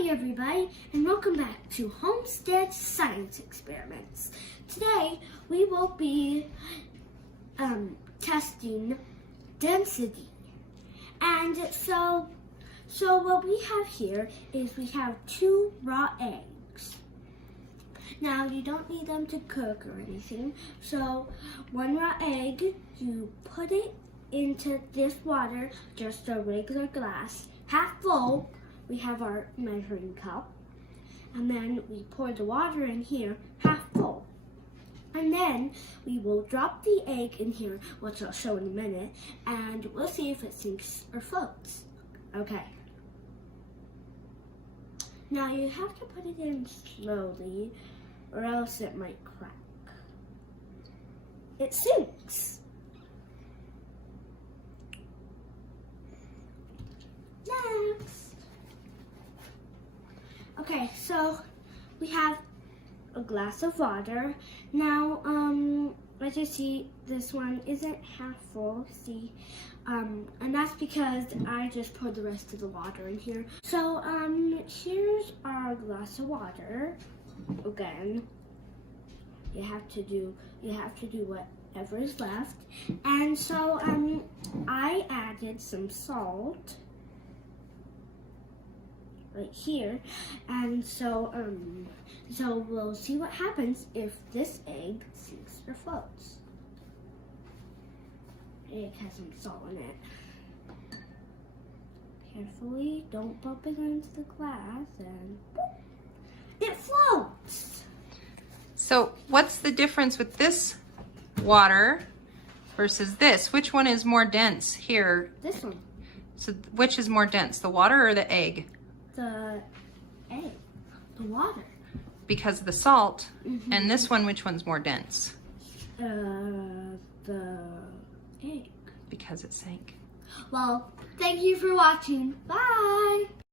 Hi everybody, and welcome back to Homestead Science Experiments. Today we will be testing density. And so what we have here is we have 2 raw eggs. Now you don't need them to cook or anything. So 1 raw egg, you put it into this water, just a regular glass, half full. We have our measuring cup, and then we pour the water in here, half full. And then we will drop the egg in here, which I'll show in a minute, and we'll see if it sinks or floats. Okay. Now you have to put it in slowly, or else it might crack. It sinks. Next. Okay, so we have a glass of water. Now, as you see, this one isn't half full, see? And that's because I just poured the rest of the water in here. So, here's our glass of water. Again, you have to do whatever is left. And so, I added some salt right here, and so we'll see what happens if this egg sinks or floats. It has some salt in it. Carefully, don't bump it into the glass, and boop, it floats. So what's the difference with this water versus this? Which one is more dense here? This one. So which is more dense, the water or the egg? The egg, the water. Because of the salt. Mm-hmm. And this one, which one's more dense? The egg. Because it sank. Well, thank you for watching. Bye.